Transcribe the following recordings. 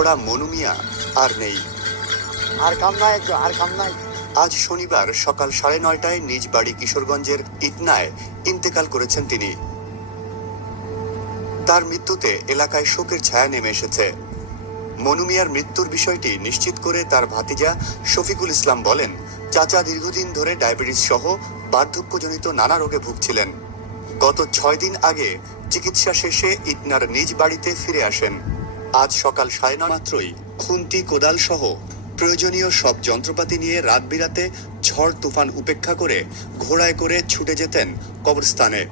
খোড়া মনু মিয়া আর নেই। আর কাম নাই, আর কাম নাই। আজ শনিবার সকাল 9:30টায় নিজ বাড়ি কিশোরগঞ্জের ইটনায় ইন্তেকাল করেছেন তিনি। তার মৃত্যুতে এলাকায় শোকের ছায়া নেমে এসেছে। মনু মিয়ার মৃত্যুর বিষয়টি নিশ্চিত করে তার ভাতিজা শফিকুল ইসলাম বলেন, চাচা দীর্ঘদিন ধরে ডায়াবেটিস সহ বার্ধক্যজনিত নানা রোগে ভুগছিলেন। গত 6 দিন আগে চিকিৎসা শেষে ইটনার নিজ বাড়িতে ফিরে আসেন। আজ সকাল 9:30 মাত্রই খুন্তি কোদাল সহ প্রয়োজনীয় সব যন্ত্রপাতি নিয়ে রাত বিরাতে ঝড় তুফান উপেক্ষা করে ঘোড়ায় করে ছুটে যেতেন কবরস্থানে।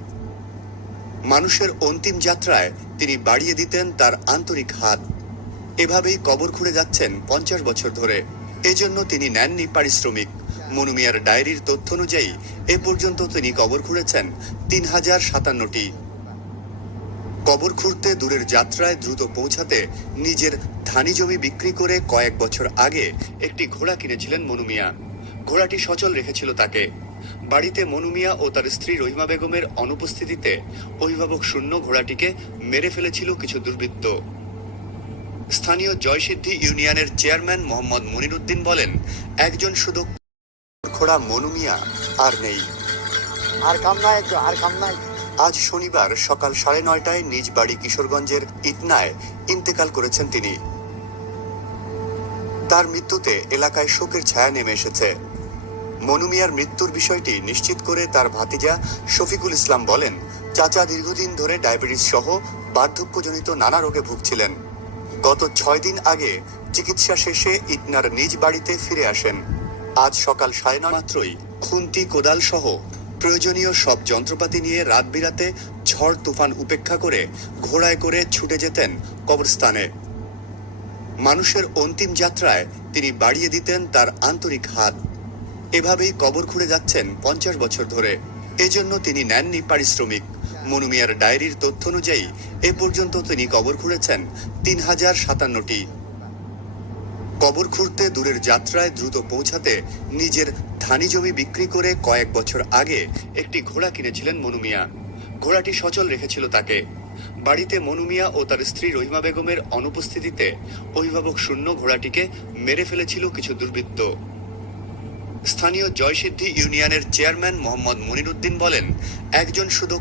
মানুষের অন্তিম যাত্রায় তিনি বাড়িয়ে দিতেন তার আন্তরিক হাত। এভাবেই কবর খুঁড়ে যাচ্ছেন 50 বছর ধরে। এজন্য তিনি নেননি পারিশ্রমিক। মনু মিয়ার ডায়েরির তথ্য অনুযায়ী এ পর্যন্ত তিনি কবর খুঁড়েছেন 3057টি। কবর খুঁড়তে দূরের যাত্রায় দ্রুত পৌঁছাতে নিজের ধানি জমি বিক্রি করে কয়েক বছর আগে একটি ঘোড়া কিনেছিলেন মনু মিয়া। ঘোড়াটি সচল রেখেছিল তাকে। বাড়িতে মনু মিয়া ও তার স্ত্রী রহিমা বেগমের অনুপস্থিতিতে অভিভাবক শূন্য ঘোড়াটিকে মেরে ফেলেছিল কিছু দুর্বৃত্ত। স্থানীয় জয়সিদ্ধি ইউনিয়নের চেয়ারম্যান মোহাম্মদ মনিরুদ্দিন বলেন, একজন শুধু খোড়া মনু মিয়া আর নেই। আর কাম নাই, আর কাম নাই। আজ শনিবার সকাল 9:30টায় নিজ বাড়ি কিশোরগঞ্জের ইটনায় ইন্তেকাল করেছেন তিনি। তার মৃত্যুতে এলাকায় শোকের ছায়া নেমে এসেছে। মনু মিয়ার মৃত্যুর বিষয়টি নিশ্চিত করে তার ভাতিজা শফিকুল ইসলাম বলেন, চাচা দীর্ঘদিন ধরে ডায়াবেটিস সহ বার্ধক্যজনিত নানা রোগে ভুগছিলেন। গত 6 দিন আগে চিকিৎসা শেষে ইটনার নিজ বাড়িতে ফিরে আসেন। আজ সকাল 9:30 মাত্রই খুন্তি কোদাল সহ প্রয়োজনীয় সব যন্ত্রপাতি নিয়ে রাত বিরাতে ঝড় তুফান উপেক্ষা করে ঘোড়ায় করে ছুটে যেতেন কবরস্থানে। মানুষের অন্তিম যাত্রায় তিনি বাড়িয়ে দিতেন তার আন্তরিক হাত। এভাবেই কবর খুঁড়ে যাচ্ছেন 50 বছর ধরে। এজন্য তিনি নেননি পারিশ্রমিক। মনু মিয়ার ডায়েরির তথ্য অনুযায়ী এ পর্যন্ত তিনি কবর খুঁড়েছেন 3057টি। কবর খুঁড়তে দূরের যাত্রায় দ্রুত পৌঁছাতে নিজের ধানি জমি বিক্রি করে কয়েক বছর আগে একটি ঘোড়া কিনেছিলেন মনু মিয়া। ঘোড়াটি সচল রেখেছিল তাকে। বাড়িতে মনু মিয়া ও তার স্ত্রী রহিমা বেগমের অনুপস্থিতিতে অভিভাবক শূন্য ঘোড়াটিকে মেরে ফেলেছিল কিছু দুর্বৃত্ত। স্থানীয় জয়সিদ্ধি ইউনিয়নের চেয়ারম্যান মোহাম্মদ মনিরুদ্দিন বলেন, একজন শুধু